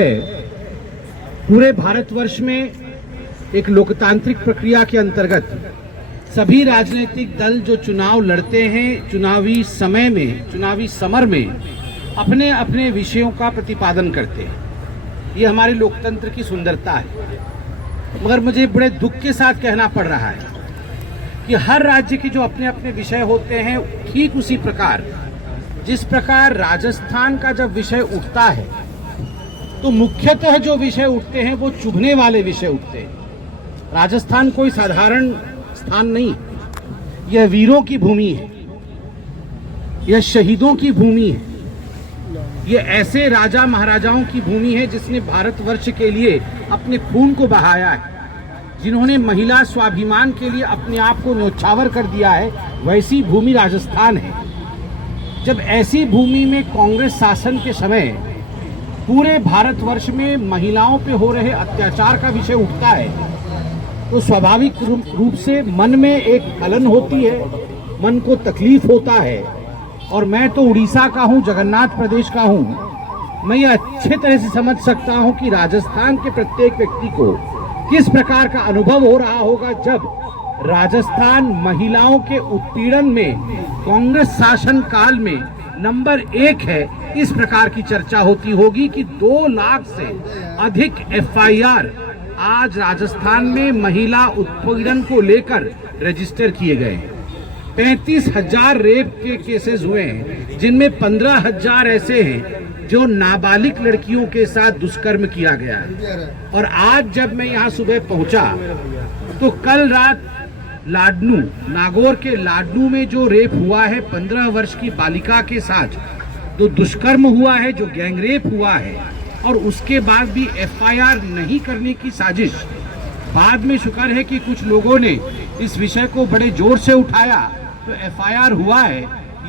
पूरे भारतवर्ष में एक लोकतांत्रिक प्रक्रिया के अंतर्गत सभी राजनीतिक दल जो चुनाव लड़ते हैं, चुनावी समय में, चुनावी समर में अपने अपने विषयों का प्रतिपादन करते हैं। ये हमारे लोकतंत्र की सुंदरता है। मगर मुझे बड़े दुख के साथ कहना पड़ रहा है कि हर राज्य के जो अपने अपने विषय होते हैं, ठीक उसी प्रकार जिस प्रकार राजस्थान का जब विषय उठता है तो मुख्यतः जो विषय उठते हैं वो चुभने वाले विषय उठते हैं। राजस्थान कोई साधारण स्थान नहीं, यह वीरों की भूमि है, यह शहीदों की भूमि है, यह ऐसे राजा महाराजाओं की भूमि है जिसने भारतवर्ष के लिए अपने खून को बहाया है, जिन्होंने महिला स्वाभिमान के लिए अपने आप को न्योछावर कर दिया है। वैसी भूमि राजस्थान है। जब ऐसी भूमि में कांग्रेस शासन के समय पूरे भारतवर्ष में महिलाओं पे हो रहे अत्याचार का विषय उठता है तो स्वाभाविक रूप से मन में एक हलन होती है, मन को तकलीफ होता है। और मैं तो उड़ीसा का हूँ, जगन्नाथ प्रदेश का हूँ, मैं ये अच्छे तरह से समझ सकता हूँ कि राजस्थान के प्रत्येक व्यक्ति को किस प्रकार का अनुभव हो रहा होगा जब राजस्थान महिलाओं के उत्पीड़न में कांग्रेस शासन काल में नंबर 1 है। इस प्रकार की चर्चा होती होगी कि 2 लाख से अधिक FIR आज राजस्थान में महिला उत्पीड़न को लेकर रजिस्टर किए गए हैं। 35,000 रेप के केसेस हुए हैं, जिनमें 15,000 ऐसे हैं जो नाबालिग लड़कियों के साथ दुष्कर्म किया गया है। और आज जब मैं यहाँ सुबह पहुंचा तो कल रात लाडनू, नागौर के लाडनू में जो रेप हुआ है 15 वर्ष की बालिका के साथ, जो दुष्कर्म हुआ है, जो गैंगरेप हुआ है, और उसके बाद भी FIR नहीं करने की साजिश। बाद में शुक्र है कि कुछ लोगों ने इस विषय को बड़े जोर से उठाया तो FIR हुआ है।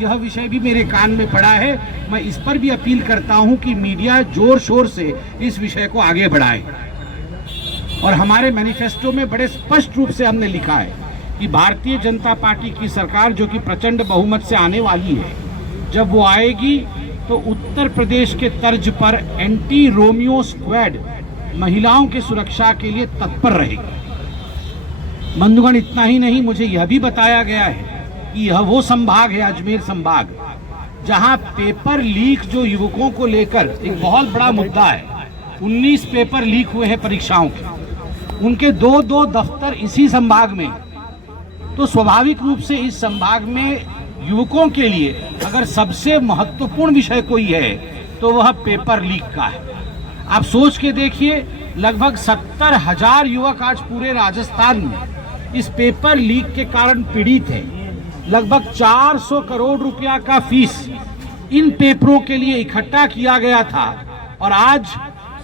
यह विषय भी मेरे कान में पड़ा है। मैं इस पर भी अपील करता हूं कि मीडिया जोर शोर से इस विषय को आगे बढ़ाए। और हमारे मैनिफेस्टो में बड़े स्पष्ट रूप से हमने लिखा है कि भारतीय जनता पार्टी की सरकार, जो कि प्रचंड बहुमत से आने वाली है, जब वो आएगी तो उत्तर प्रदेश के तर्ज पर एंटी रोमियो स्क्वाड महिलाओं की सुरक्षा के लिए तत्पर रहेगी। बंधुगण, इतना ही नहीं, मुझे यह भी बताया गया है कि यह वो संभाग है, अजमेर संभाग, जहां पेपर लीक जो युवकों को लेकर एक बहुत बड़ा मुद्दा है। 19 पेपर लीक हुए हैं परीक्षाओं के, उनके 2 दफ्तर इसी संभाग में। तो स्वाभाविक रूप से इस संभाग में युवकों के लिए अगर सबसे महत्वपूर्ण विषय कोई है तो वह पेपर लीक का है। आप सोच के देखिए, लगभग 70,000 युवक आज पूरे राजस्थान में इस पेपर लीक के कारण पीड़ित हैं। लगभग 400 करोड़ रुपया का फीस इन पेपरों के लिए इकट्ठा किया गया था। और आज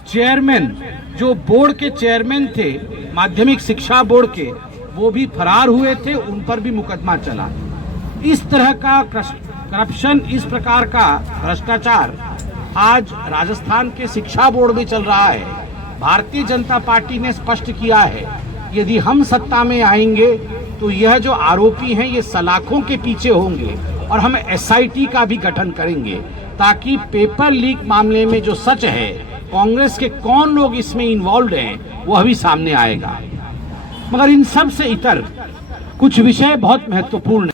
चेयरमैन, जो बोर्ड के चेयरमैन थे माध्यमिक शिक्षा बोर्ड के, वो भी फरार हुए थे, उन पर भी मुकदमा चला। इस तरह का करप्शन, इस प्रकार का भ्रष्टाचार आज राजस्थान के शिक्षा बोर्ड में चल रहा है। भारतीय जनता पार्टी ने स्पष्ट किया है, यदि हम सत्ता में आएंगे तो यह जो आरोपी हैं ये सलाखों के पीछे होंगे और हम SIT का भी गठन करेंगे, ताकि पेपर लीक मामले में जो सच है, कांग्रेस के कौन लोग इसमें इन्वॉल्व हैं, वह भी सामने आएगा। मगर इन सब से इतर कुछ विषय बहुत महत्वपूर्ण है।